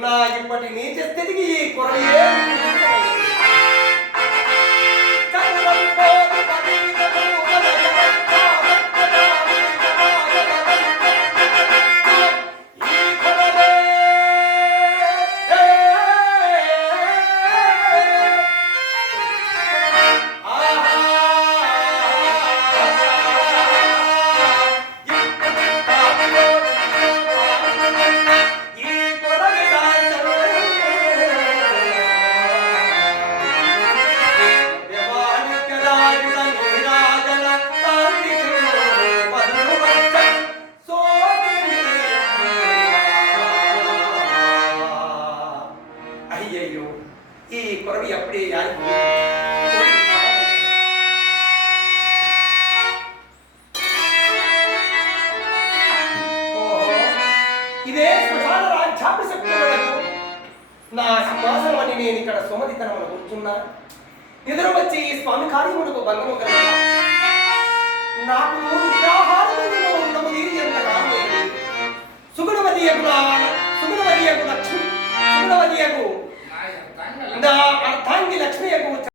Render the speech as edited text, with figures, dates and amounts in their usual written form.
నా ఇప్పటి నీచ స్థితికి ఈ కొరయే ఈ కొరవి అప్పుడే ఇదే శ్మశాన రాజ్యాభిషక్తులకు నా సింహాసనం అని నేను ఇక్కడ సోమదితనమును కూర్చున్నా ఎదురు వచ్చి ఈ స్వామి కార్యములకు భంగము కలిగిన నాకు నిద్రాహారము ఉన్నము ఎంత కాదు సుగుణవతి ఎగునా